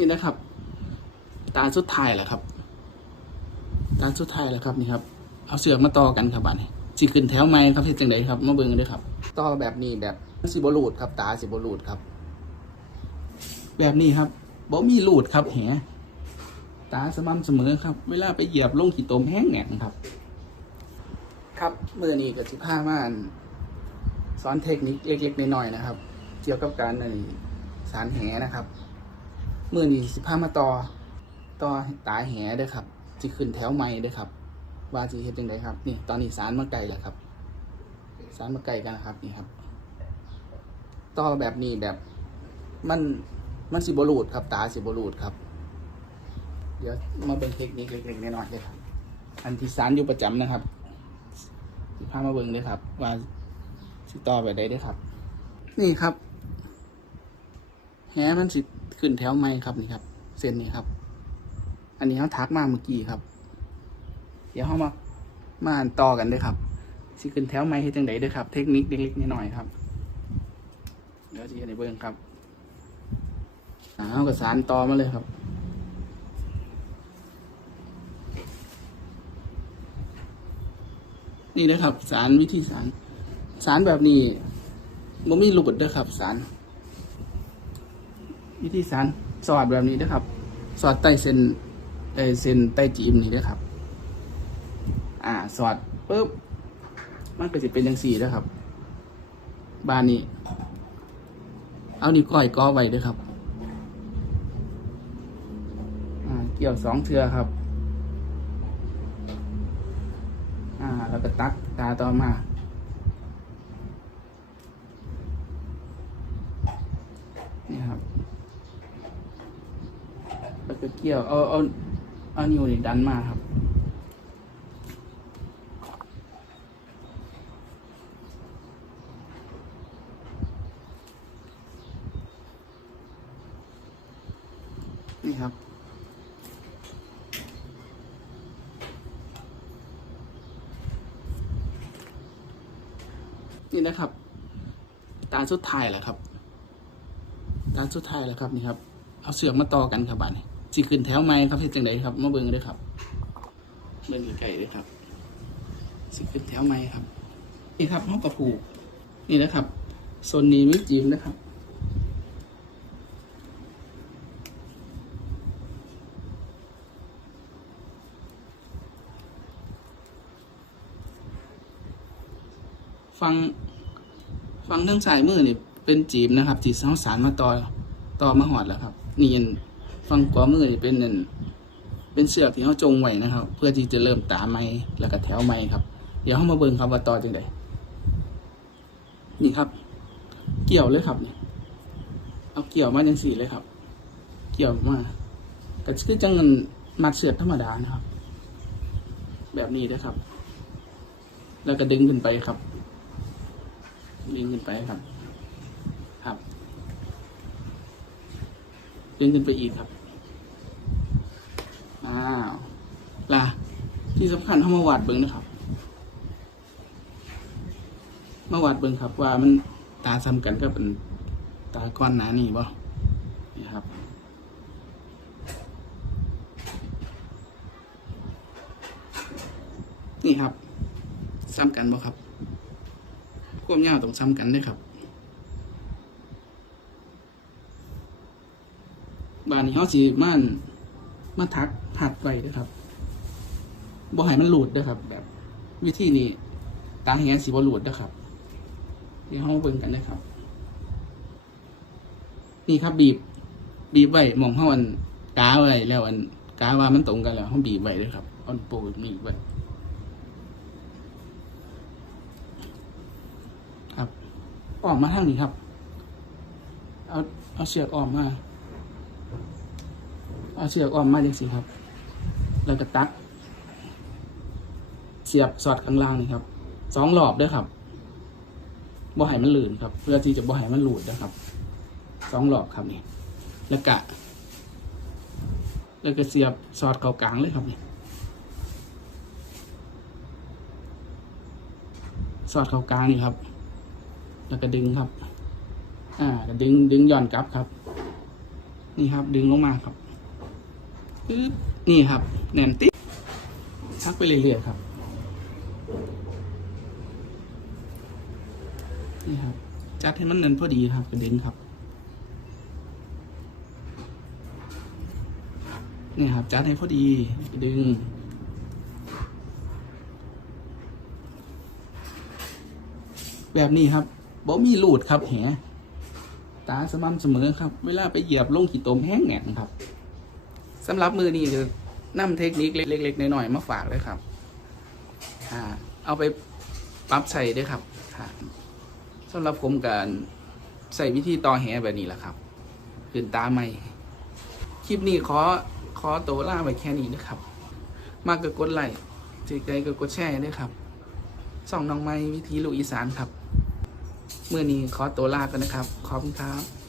นี่นะครับ ตาสุดท้ายแหละครับ ตาสุดท้ายแหละครับนี่ครับ เอาเสือกมาต่อกันครับบัดนี้สิขึ้นแถวไม้ครับเฮ็ดจังไดครับมาเบิ่งกันด้วยครับ ต่อแบบนี้แบบสิบรูดครับ ตาสิบรูดครับ แบบนี้ครับบ่มีรูดครับแหตาสม่ำเสมอครับ เวลาไปเหยียบลงขี้ตมแห้งแหงครับ ครับเมื่อนี้ก็สิพามานสอนเทคนิคเล็กๆน้อยๆนะครับ เกี่ยวกับการในสารแหนะครับ มื่อนี้สิพามาต่อต่อตาแหเด้อครับสิขึ้นแถวไม้เด้อครับ ว่าสิเฮ็ดจังไดครับ นี่ ตอนนี้สารมาไกลแล้วครับ สารมาไกลกันนะครับ นี่ครับ ต่อแบบนี้แบบ มันมันสิบรูดครับ ตาสิบรูดครับ เดี๋ยวมาเป็นเทคนิคเล็กๆน้อยๆเลยครับ อันที่สารอยู่ประจำนะครับสิพามาเบิ่งเลยครับ ว่าสิต่อแบบใดเด้อครับ นี่ครับแหมันสิ ขึ้นแถวไม้ครับนี่ครับ เส้นนี้ครับ อันนี้เขาทักมาเมื่อกี้ครับ เดี๋ยวเขามามาอ่านต่อกันเลยครับสิขึ้นแถวไม้ให้จังไดด้อครับ เทคนิคเล็กๆน้อยๆครับเดี๋ยวจะให้เบิ่งครับอ่าเอากับสารต่อมาเลยครับนี่นะครับสารวิธีสารสารแบบนี้มันมีรูดด้อครับสาร วิธีสารสอดแบบนี้นะครับ สอดใต้เส้นเอ่อเส้นใต้จีมนี่นะครับ อ่าสอดปุ๊บมันก็จะเป็นจังสี่นะครับ บานนี้ เอานิ้วก้อยก้อไว้ด้วยครับอ่าเกี่ยวสองเทือครับ อ่า แล้วก็ตักตาต่อมา นี่ครับ แล้วก็ เกี่ยวเอาเอาเอานิ้วนี่ดันมาครับ นี่ครับนี่นะครับตาสุดท้ายแหละครับตาสุดท้ายแหละครับนี่ครับ เอาเสือกมาต่อกันครับบ้านนี้ สิขึ้นแถวไม้ครับเฮ็ดจังไดครับมาเบิ่งเลยครับเบิ่งไกลๆเลยครับ สิขึ้นแถวไม้ครับนี่ครับห้องกระผูกนี่นะครับโซนนี้ไม่จิมนะครับฟังฟังทางสายมือนี่ยเป็นจีบนะครับจีเสาสารมาต่อต่อมาหอดแล้วครับ นี่อัน ฟังขวามือนี่เป็นนั่นเป็นเสือกที่เขาจงไว้นะครับ เพื่อที่จะเริ่มตาไม้แล้วก็แถวไม้ครับ เดี๋ยวเขามาเบิ่งครับว่าต่อจังไดนี่ครับ เกี่ยวเลยครับนี่เอาเกี่ยวมาจังสี่เลยครับ เกี่ยวมาก็คือจังเงินมัดเสือกธรรมดานะครับ แบบนี้นะครับ แล้วก็ดึงขึ้นไปครับดึงขึ้นไปครับ ครับดึงขึ้นไปอีกครับ อ้าวล่ะที่สำคัญเขามาวัดเบิ้งนะครับ มาวัดเบิ้งครับว่ามันตาซ้ำกันกับอันตาก้อนหนานี่บ่นี่ครับนี่ครับ ซ้ำกันบ่ครับความยาวต้องซ้ำกันด้วยครับบานนี้เขาสิม่าน มาทักหัดไว้เด้วยครับบ่ให้มันหลุดเด้วยครับ แบบ วิธีนี้ตาแหงสิบ่หลุดเด้วยครับเดี๋ยวเราเบิ่งกันนะครับ นี่ครับบีบ บีบไว้หมองเฮาอันกาไว้แล้วอันกาว่ามันตรงกันแล้วเฮาบีบไว้เลยครับอันปูบีบไว้ครับออกมาทางนี้ครับ เอาเอาเชือกออกมา เอาเชือกอ้อกมาจังสิครับ แล้วก็ตัดเสียบสอดข้างล่างนี่ครับสองรอบด้วยครับบ่ให้มันหลื่นครับ เพื่อที่จะบ่ให้มันหลุดนะครับสองรอบครับนี่แล้วก็แล้วก็เสียบสอดเข้ากลางเลยครับนี่สอดเข้ากลางนี่ครับ แล้วก็ดึงครับ อ่าก็ดึงดึงย่อนกลับครับ นี่ครับ ดึงลงมาครับ ปึ๊บนี่ครับแน่นติ๊กชักไปเรื่อยๆครับ นี่ครับ จัดให้มันเนินพอดีครับกระเดึงครับ นี่ครับ จัดให้พอดีกระดึงแบบนี้ครับบ่มีหลูดครับแหตาสม่ำเสมอครับ เวลาไปเหยียบลงขีดตมแห้งแหงครับ สำหรับมือนี้คือนำเทคนิคเล็กๆๆหน่อยๆมาฝากเลยครับอเอาไปปรับใส่ด้วยครับสำหรับผมการใส่วิธีต่อแหแบบนี้แหละครับขึ้นตาใหม่ คลิปนี้ขอขอตัวล่าไปแค่นี้นะครับ มากก็กดไลค์ใจใจก็กดแชร์ด้วยครับส่องน้องไม้วิธีลูกอีสานครับ เมื่อนี้ขอตัวลากันนะครับ ขอบคุณครับ